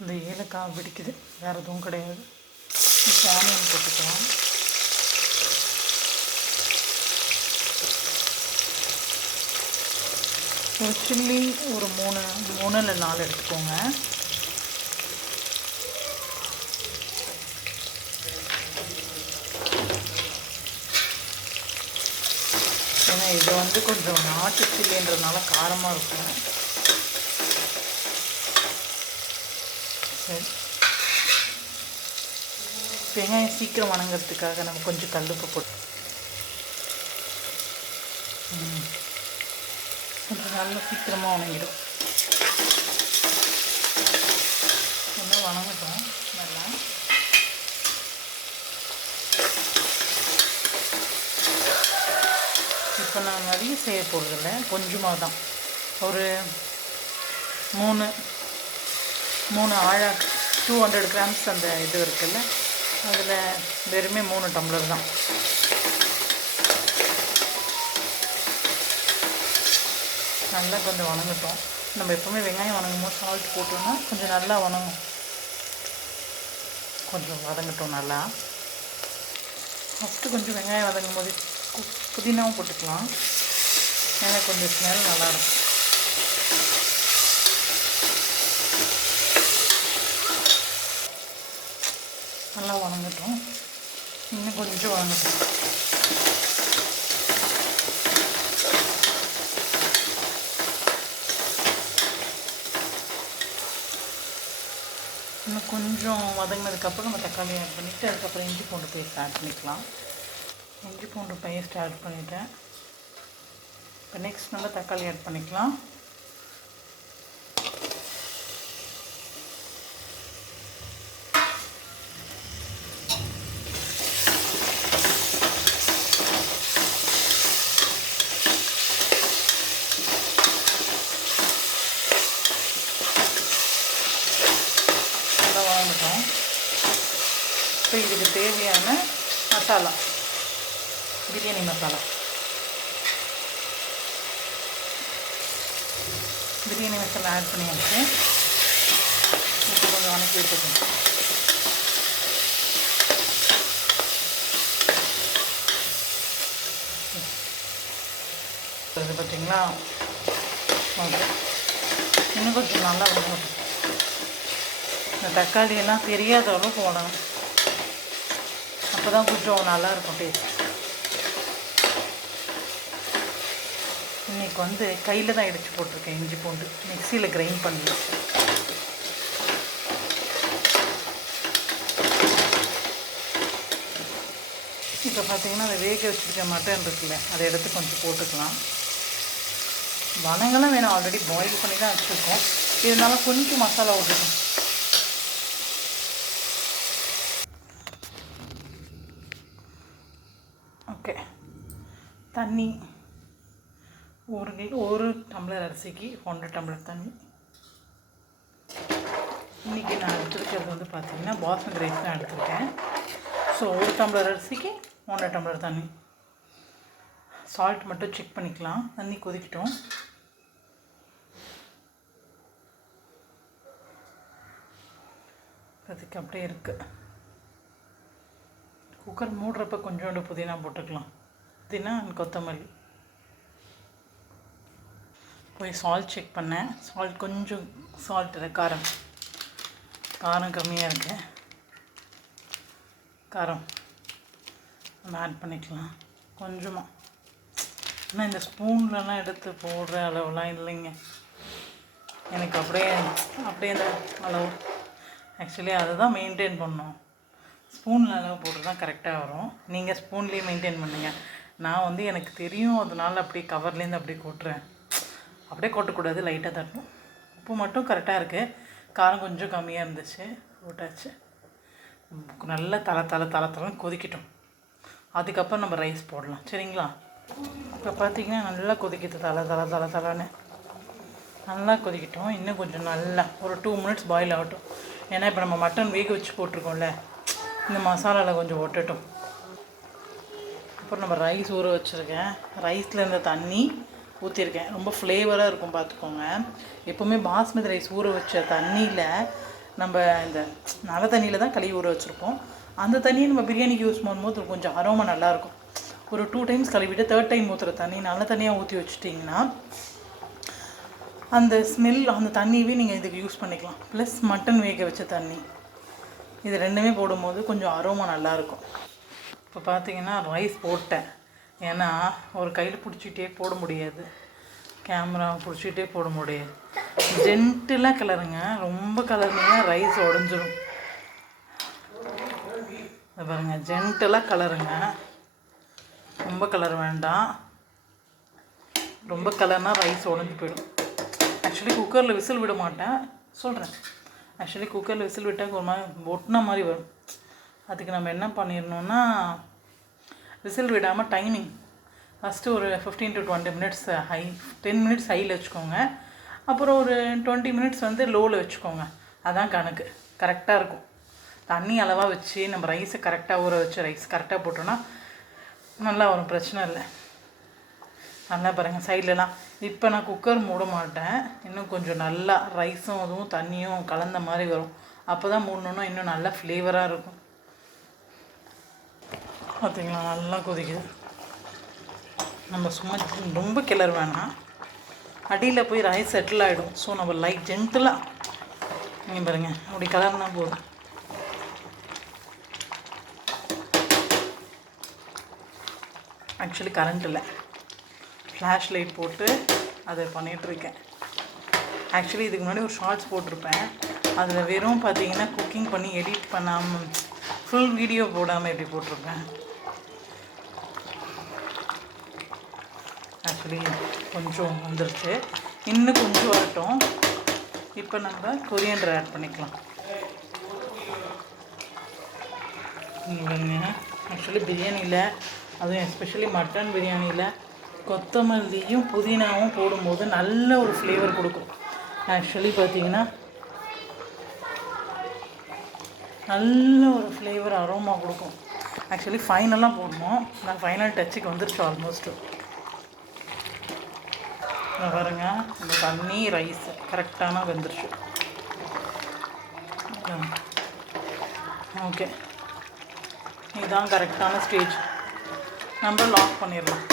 இந்த ஏலக்காய் பிடிக்குது, வேறு எதுவும் கிடையாது. இப்போ ஆனியன் போட்டுக்கலாம். ஒரு சில்லி ஒரு 3 இல்லை 4 எடுத்துக்கோங்க. ஏன்னா இது வந்து கொஞ்சம் நாட்டு சில்லின்றதுனால காரமாக இருக்கும். சரி, வெங்காயம் சீக்கிரம் வணங்கிறதுக்காக நம்ம கொஞ்சம் கல்லுப்பு போட்டு கொஞ்சம் நல்லா சீக்கிரமாக வணங்கிடும். நல்லா வணங்கட்டும். நல்லா இப்போ நான் நிறைய செய்ய போகிறதில்ல, கொஞ்சமாக தான். ஒரு 3 ஆழா 200 கிராம்ஸ் அந்த இது இருக்குல்ல, அதில் வெறுமே 3 டம்ளர் தான். நல்லா கொஞ்சம் வணங்கட்டும். நம்ம எப்போவுமே வெங்காயம் வணங்கும் போது சால்ட் போட்டோம்னா கொஞ்சம் நல்லா வணங்கும். கொஞ்சம் வதங்கட்டும் நல்லா. ஃபஸ்ட்டு கொஞ்சம் வெங்காயம் வதங்கும் போது புதினாவும் போட்டுக்கலாம், ஏன்னா கொஞ்சம் ஸ்மெல் நல்லாயிருக்கும். நல்லா வணங்கட்டும், இன்னும் கொஞ்சம் வணங்கட்டும். இன்னும் கொஞ்சம் வதங்கினதுக்கப்புறம் நம்ம தக்காளி ஆட் பண்ணிவிட்டு அதுக்கப்புறம் இஞ்சி பூண்டு பேஸ்ட் ஆட் பண்ணிக்கலாம். இஞ்சி பூண்டு பேஸ்ட் ஆட் பண்ணிவிட்டேன். இப்போ நெக்ஸ்ட் நம்ம தக்காளி ஆட் பண்ணிக்கலாம். இப்போ இதுக்கு தேவையான மசாலா, பிரியாணி மசாலா ஆட் பண்ணியாச்சு. இப்போ கொஞ்சம் வணக்கி வச்சுக்கணும். இது பார்த்திங்களா, ஓகே. இன்னும் கொஞ்சம் நல்லா வணங்கணும். இந்த தக்காளியெல்லாம் தெரியாத அளவுக்கு வணங்கணும், அப்போ தான் கொஞ்சம் நல்லாயிருக்கும் டேஸ்ட். இன்றைக்கி வந்து கையில் தான் இடித்து போட்டிருக்கேன் இஞ்சி பூண்டு, மிக்சியில் கிரைண்ட் பண்ணல. இப்போ பார்த்திங்கன்னா அதை வேக வச்சுருக்க மட்டன் இருக்குல்ல, அதை எடுத்து கொஞ்சம் போட்டுக்கலாம். வணங்கலாம் வேணும், ஆல்ரெடி பாயில் பண்ணி தான் வச்சுருக்கோம், இருந்தாலும் கொஞ்சம் மசாலா விட்டுக்கணும். ஓகே, தண்ணி ஒரு டம்ளர் அரிசிக்கு 1 டம்ளர் தண்ணி. இன்றைக்கி நான் எடுத்துருக்கிறது வந்து பார்த்திங்கன்னா பாஸ்மதி ரைஸ் தான் எடுத்துருக்கேன். ஸோ 1 டம்ளர் அரிசிக்கு 1 டம்ளர் தண்ணி. சால்ட் மட்டும் செக் பண்ணிக்கலாம். தண்ணி கொதிக்கட்டும். அதுக்கு அப்படியே இருக்குது. குக்கர் மூடுறப்ப கொஞ்சோண்டு புதினா போட்டுக்கலாம், புதினா கொத்தமல்லி. போய் சால்ட் செக் பண்ணேன், சால்ட் கொஞ்சம் காரம் கம்மியாக இருக்குது. காரம் நம்ம ஆட் பண்ணிக்கலாம் கொஞ்சமாக. ஆனால் இந்த ஸ்பூன்லலாம் எடுத்து போடுற அளவுலாம் இல்லைங்க, எனக்கு அப்படியே இந்த அளவு. ஆக்சுவலி அதை தான் மெயின்டைன் பண்ணோம், ஸ்பூனில் அளவு போட்டு தான் கரெக்டாக வரும். நீங்கள் ஸ்பூன்லேயே மெயின்டைன் பண்ணுங்கள். நான் வந்து எனக்கு தெரியும், அதனால் அப்படியே கவர்லேருந்து அப்படியே கொட்டுறேன். அப்படியே கொட்டக்கூடாது, லைட்டாக தட்டணும். உப்பு மட்டும் கரெக்டாக இருக்குது, காரம் கொஞ்சம் கம்மியாக இருந்துச்சு, போட்டாச்சு. நல்லா தலை கொதிக்கட்டும், அதுக்கப்புறம் நம்ம ரைஸ் போடலாம், சரிங்களா? இப்போ பார்த்திங்கன்னா நல்லா கொதிக்கிட்டு தலைன்னு நல்லா கொதிக்கட்டும். இன்னும் கொஞ்சம் நல்லா ஒரு 2 மினிட்ஸ் பாயில் ஆகட்டும். ஏன்னா இப்போ நம்ம மட்டன் வேக வச்சு போட்டிருக்கோம்ல, இந்த மசாலாவில் கொஞ்சம் ஒட்டட்டும். அப்புறம் நம்ம ரைஸ் ஊற வச்சுருக்கேன், ரைஸில் இருந்த தண்ணி ஊற்றிருக்கேன். ரொம்ப ஃப்ளேவராக இருக்கும் பார்த்துக்கோங்க. எப்போவுமே பாஸ்மதி ரைஸ் ஊற வச்ச தண்ணியில் நம்ம இந்த நல்ல தண்ணியில் தான் கழுவி ஊற வச்சுருப்போம். அந்த தண்ணியை நம்ம பிரியாணிக்கு யூஸ் பண்ணும்போது கொஞ்சம் அரோமா நல்லாயிருக்கும். ஒரு 2 டைம்ஸ் கழுவிட்டு 3rd டைம் ஊற்றுற தண்ணி நல்ல தண்ணியாக ஊற்றி வச்சுட்டிங்கன்னா அந்த ஸ்மெல் அந்த தண்ணியவே நீங்கள் இதுக்கு யூஸ் பண்ணிக்கலாம். ப்ளஸ் மட்டன் வேக வச்ச தண்ணி இது ரெண்டுமே போடும்போது கொஞ்சம் அரோமா நல்லாயிருக்கும். இப்போ பார்த்தீங்கன்னா ரைஸ் போட்டேன். ஏன்னா ஒரு கையில் பிடிச்சிட்டே போட முடியாது, கேமரா பிடிச்சிட்டே போட முடியாது. ஜென்டிலாக கிளறுங்க, ரொம்ப கலர்னிங்கன்னா ரைஸ் உடஞ்சிரும். இதை பாருங்கள், ஜென்டிலாக கலருங்க, ரொம்ப கலர் வேண்டாம். ரொம்ப கலர்னா ரைஸ் உடஞ்சி போயிடும். ஆக்சுவலி குக்கரில் விசில் விட மாட்டேன், சொல்கிறேன். ஆக்சுவலி குக்கரில் விசில் விட்டால் ஒரு மாதிரி ஒட்டின மாதிரி வரும். அதுக்கு நம்ம என்ன பண்ணிடணுன்னா, விசில் விடாமல் டைமிங் ஃபஸ்ட்டு ஒரு 15 to 20 மினிட்ஸ் 10 மினிட்ஸ் ஹையில் வச்சுக்கோங்க. அப்புறம் ஒரு 20 மினிட்ஸ் வந்து லோவில் வச்சுக்கோங்க. அதான் கணக்கு, கரெக்டாக இருக்கும். தண்ணி அளவாக வச்சு நம்ம ரைஸை கரெக்டாக ஊற வச்சு ரைஸ் கரெக்டாக போட்டோன்னா நல்லா வரும், பிரச்சனை இல்லை. நல்லா பாருங்கள் சைட்லலாம். இப்போ நான் குக்கர் மூட மாட்டேன், இன்னும் கொஞ்சம் நல்லா ரைஸும் அதுவும் தண்ணியும் கலந்த மாதிரி வரும். அப்போ தான் மூடணுன்னா இன்னும் நல்லா ஃப்ளேவராக இருக்கும். பார்த்திங்களா, நல்லா கொதிக்குது. நம்ம சும்மா ரொம்ப கிளற வேணாம், அடியில் போய் ரைஸ் செட்டில் ஆகிடும். ஸோ நம்ம லைட் ஜென்டிலாக நீங்கள் பாருங்கள் அப்படி கலர்னா போதும். ஆக்சுவலி கரண்ட் இல்லை, ஃப்ளாஷ் லைட் போட்டு அதை பண்ணிகிட்ருக்கேன். ஆக்சுவலி இதுக்கு முன்னாடி ஒரு ஷார்ட்ஸ் போட்டிருப்பேன், அதில் வெறும் பார்த்தீங்கன்னா குக்கிங் பண்ணி எடிட் பண்ணாமல் ஃபுல் வீடியோ போடாமல் எப்படி போட்டிருப்பேன். ஆக்சுவலி கொஞ்சம் வந்துருச்சு, இன்னும் கொஞ்சம் வரட்டும். இப்போ நம்ம கொரியண்டர் ஆட் பண்ணிக்கலாம். ஆக்சுவலி பிரியாணியில், அதுவும் எஸ்பெஷலி மட்டன் பிரியாணியில் கொத்தமல்லியும் புதினாவும் போடும்போது நல்ல ஒரு ஃப்ளேவர் கொடுக்கும். ஆக்சுவலி பார்த்தீங்கன்னா நல்ல ஒரு ஃப்ளேவர் அரோமா கொடுக்கும். ஆக்சுவலி ஃபைனலாக போடணும், நான் ஃபைனல் டச்சுக்கு வந்துருச்சு ஆல்மோஸ்ட்டு. பாருங்க, இந்த தண்ணி ரைஸ் கரெக்டான வெந்துருச்சு. ஓகே, இதுதான் கரெக்டான ஸ்டேஜ். நம்ம லாக் பண்ணிடலாம்.